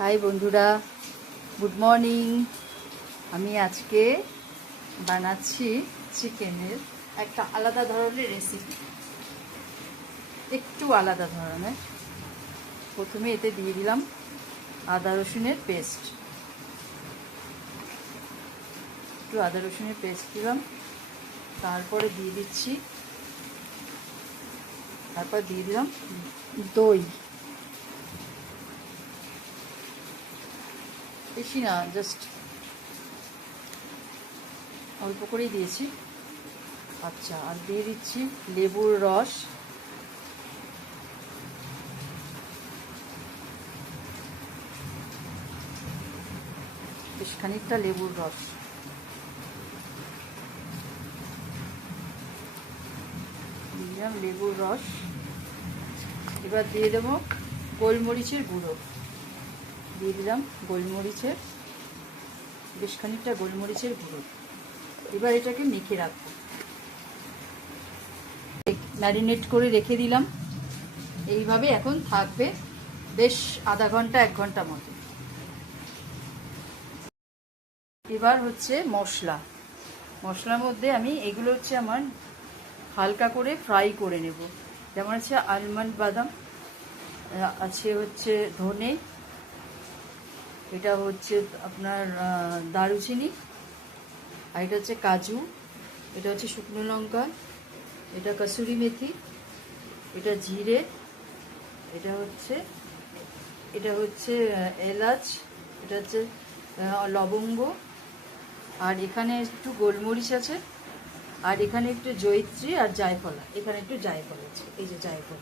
High বন্ধুরা, good morning. আমি আজকে বানাচ্ছি চিকেনের একটা আলাদা ধরনের রেসিপি, একটু আলাদা ধরনের। প্রথমে এতে দিয়ে দিলাম আদা রসুনের পেস্ট, একটু আদা রসুনের পেস্ট দিলাম। তারপরে দিয়ে দিলাম দই, বেশি না, জাস্ট অল্প করেই দিয়েছি। আচ্ছা, আর দিয়ে দিচ্ছি লেবুর রস, বেশ খানিকটা লেবুর রস দিলাম, লেবুর রস। এবার দিয়ে দেবো গোলমরিচের গুঁড়ো, দিয়ে দিলাম বেশ খানিকটা গোলমরিচের গুঁড়ো। এবার এটাকে মেখে রাখবো, ম্যারিনেট করে রেখে দিলাম। এইভাবে এখন থাকবে বেশ আধা ঘন্টা 1 ঘন্টা মতো। এবার হচ্ছে মশলার মধ্যে আমি এগুলো হচ্ছে আমার হালকা করে ফ্রাই করে নেব। যেমন আছে আলমন্ড বাদাম, আছে হচ্ছে ধনে, এটা হচ্ছে আপনার দারুচিনি, আর এটা হচ্ছে কাজু, এটা হচ্ছে শুকনো লঙ্কা, এটা কসুরি মেথি, এটা জিরে, এটা হচ্ছে এলাচ, এটা হচ্ছে লবঙ্গ, আর এখানে একটু গোলমরিচ আছে, আর এখানে একটু জয়িত্রী আর জায়ফল, এখানে একটু জায়ফল আছে, এই যে জায়ফল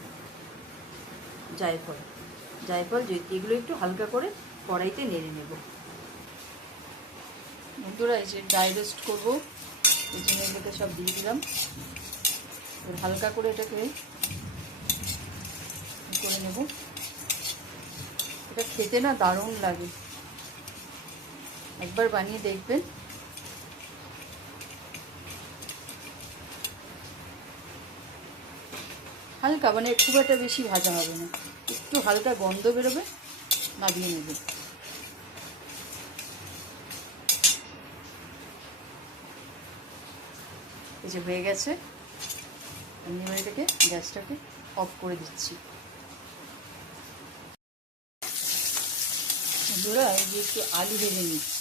জয়িত্রী, এগুলো একটু হালকা করে কড়াইতে নেড়ে নেব। বন্ধুরা, এই যে ড্রাই রোস্ট করবো, এই জন্য এগুলোকে সব দিয়ে দিলাম। এবার হালকা করে এটাকে করে নেব। এটা খেতে না দারুণ লাগে, একবার বানিয়ে দেখবেন। হালকা, মানে খুব একটা বেশি ভাজা হবে না, একটু হালকা গন্ধ বেরোবে, নামিয়ে নেবে। এই যে হয়ে গেছে, আমি এবার এটাকে গ্যাসটাকে অফ করে দিচ্ছি। বন্ধুরা, এই যে একটু আলু ভেজে নিচ্ছি,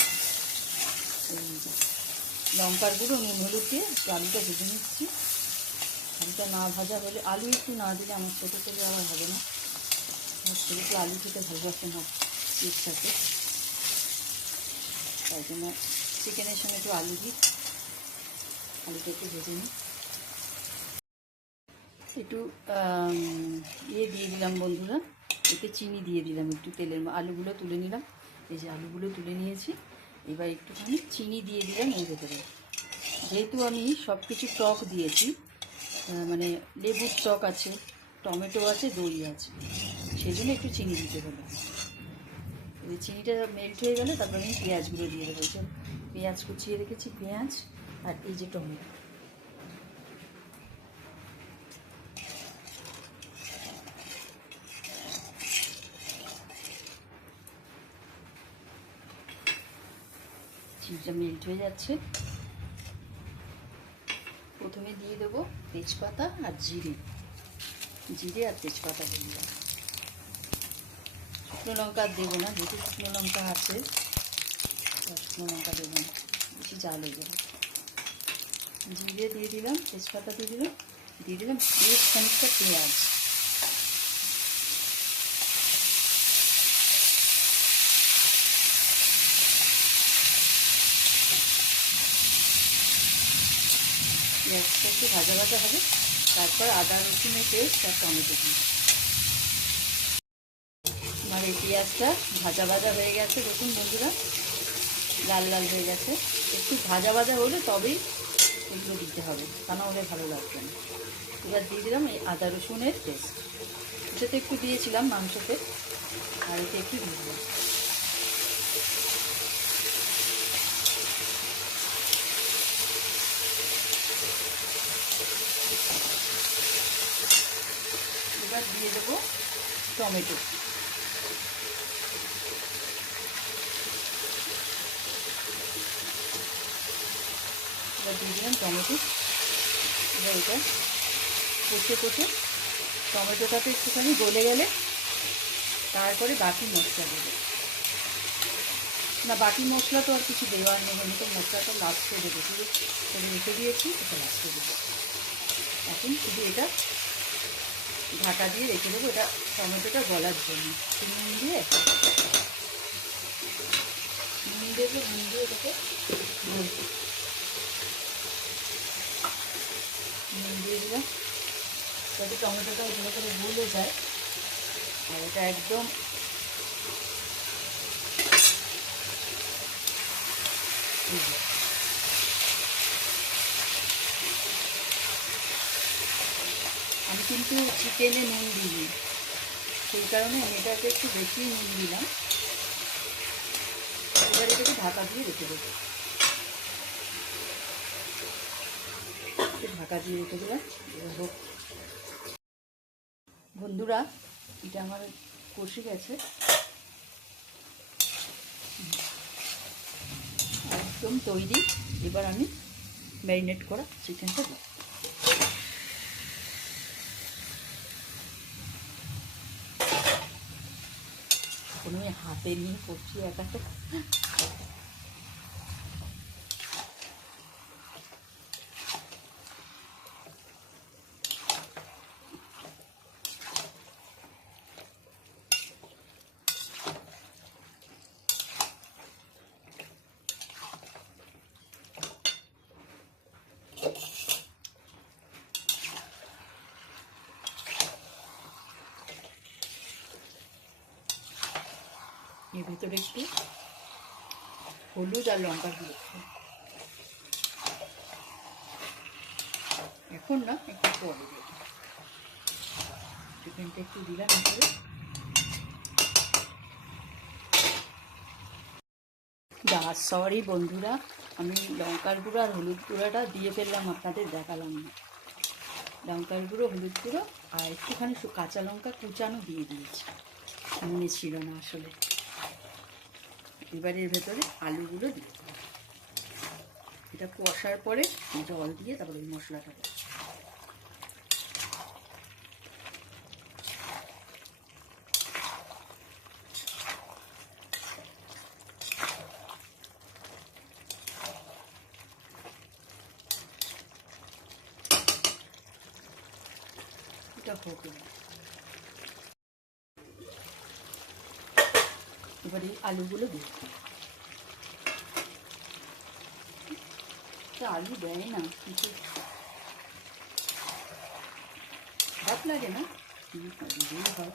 লঙ্কার গুঁড়ো নুন হলুদ দিয়ে একটু আলুটা ভেজে নিচ্ছি। আলুটা না ভাজা হলে, আলু একটু না দিলে আমার ছোটো করলে আবার হবে না। আমার ছেলেকে আলু খেতে ভালোবাসে না এর সাথে, তাই জন্য চিকেনের সঙ্গে একটু আলু দিই। আলুটা একটু ভেজে নিই। একটু দিয়ে দিলাম বন্ধুরা, এতে চিনি দিয়ে দিলাম একটু তেলের, আলুগুলো তুলে নিলাম। এই যে আলুগুলো তুলে নিয়েছি, এবার একটুখানি চিনি দিয়ে দিলাম এর ভেতরে। যেহেতু আমি সব কিছু টক দিয়েছি, মানে লেবুর টক আছে, টমেটো আছে, দই আছে, সেই জন্য একটু চিনি দিতে হলো। এই চিনিটা মেল্ট হয়ে গেলে তারপর আমি পেঁয়াজগুলো দিয়ে দেবো। পেঁয়াজ কুচিয়ে রেখেছি, পেঁয়াজ আর এই যে টমেটো। চিনিটা মেল্ট হয়ে যাচ্ছে। প্রথমে দিয়ে দেবো তেজপাতা আর জিরে আর তেজপাতা দিয়ে দিলাম। শুকনো লঙ্কা দেবো না, যেহেতু শুকনো লঙ্কা আছে, শুকনো লঙ্কা দেবো না, বেশি জাল হয়ে যাবে। জিরে দিয়ে দিলাম, তেজপাতা দিয়ে দিলাম বেশ খানিকটা পেঁয়াজ। পেঁয়াজটা একটু ভাজা হবে, তারপর আদা রসুনের পেস্ট আর টমেটো দিই। আমার এই পেঁয়াজটা ভাজা হয়ে গেছে, দেখুন বন্ধুরা, লাল লাল হয়ে গেছে। একটু ভাজা হলে তবেই এগুলো দিতে হবে, তা না হলে ভালো লাগবে না। এবার দিয়ে দিলাম এই আদা রসুনের পেস্ট, এটাতে একটু দিয়েছিলাম মাংসতে, আর এতে একটু দিয়ে দিলাম। এবার দিয়ে দেবো টমেটো, দিলাম টমেটো। এবার এটা কষে কষে টমেটোটাতে একটুখানি গলে গেলে তারপরে বাকি মশলা দেবো। না, বাকি মশলা তো আর কিছু দেওয়ার নেই, আমি তো মশলাটা লাস্টে দেবো, শুধু করে রেখে দিয়েছি, এটা লাস্টে দেবো। এখন শুধু এটা ঢাকা দিয়ে রেখে দেবো, এটা টমেটোটা গলার জন্য। নুন দিয়ে এটাকে নুন দিয়ে দিলাম যাতে টমেটোটা ওগুলো করে গলে যায়। আর এটা একদম আমি কিন্তু চিকেনে নুন দিই, সেই কারণে আমি এটাকে একটু বেশি নুন দিলাম। এবার এটাকে ঢাকা দিয়ে রেখে দেবো, ঢাকা দিয়ে রেখে দিলাম। হোক বন্ধুরা, এটা আমার কষে গেছে একদম তৈরি। এবার আমি ম্যারিনেট করা চিকেনটা দিই। কোনো হাতে নিয়ে করছি একাতে। এর ভিতরে একটু হলুদ আর লঙ্কা দিয়ে, এখন না, একটু পরে দেবো। চিকেনটা একটু দিলাম ভিতরে। সরি বন্ধুরা, আমি লঙ্কার গুঁড়ো আর হলুদ গুঁড়োটা দিয়ে ফেললাম, আপনাদের দেখালাম না। লঙ্কার গুঁড়ো, হলুদ গুঁড়ো আর একটুখানি কাঁচা লঙ্কা কুচানো দিয়ে দিয়েছি, মনে ছিল না আসলে। এবার এর ভেতরে আলুগুলো দিয়ে দেবো। এটা কষার পরে জল দিয়ে তারপরে ওই মশলাটা দেবো। এটা হোক। এবারে আলুগুলো দিই। আলু দেয় না, কিছু খারাপ লাগে না, দিলেই হয়।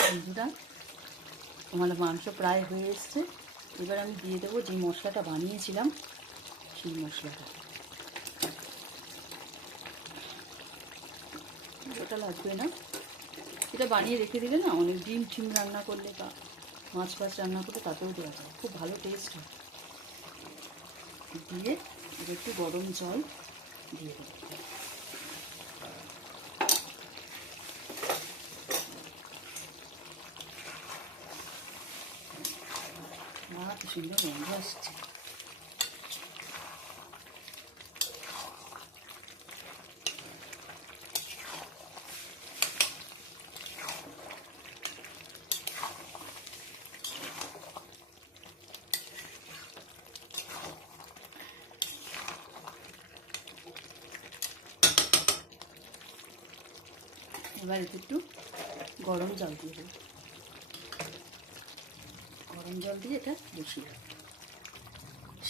বন্ধুরা, আমার মাংস প্রায় হয়ে এসছে। এবার আমি দিয়ে দেবো যে মশলাটা বানিয়েছিলাম, সেই মশলাটা। ওটা লাগবে না, এটা বানিয়ে রেখে দিলে না, অনেক ডিম টিম রান্না করলে বা মাছ ফাছ রান্না করলে তাতেও দেওয়া যায়, খুব ভালো টেস্ট হয়। দিয়ে এবার একটু গরম জল দিয়ে দেবো। কি সুন্দর গন্ধ আসছে। এবার একটু গরম জল দিয়ে দেবো। গরম জল দিয়ে এটা বসিয়ে দেবো,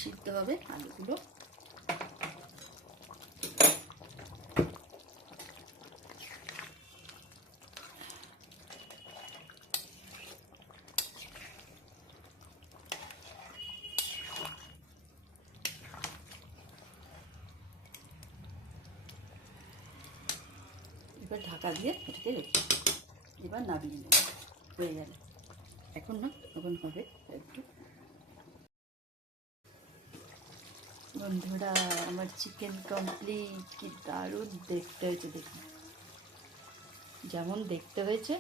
সিদ্ধ হবে আলুগুলো। এবার ঢাকা দিয়ে এটাকে রেখে এবার নামিয়ে নেব, হয়ে গেল। এখন না, এখন হবে একটু। বন্ধুরা আমার চিকেন কমপ্লিট, কি দারুণ দেখতে হয়েছে দেখুন। যেমন দেখতে হয়েছে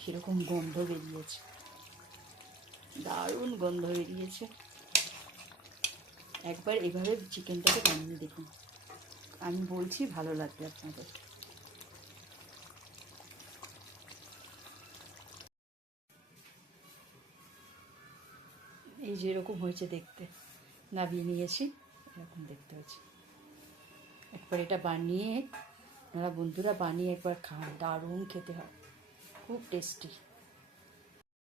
সেরকম গন্ধ বেরিয়েছে, দারুণ গন্ধ বেরিয়েছে। একবার এভাবে চিকেনটাকে বানিয়ে দেখুন, আমি বলছি ভালো লাগবে আপনাদের। এই যে এরকম হয়েছে দেখতে, নামিয়ে নিয়েছি, এরকম দেখতে হয়েছে। একবার এটা বানিয়ে আপনারা বন্ধুরা বানিয়ে একবার খান, দারুণ খেতে হয়, খুব টেস্টি।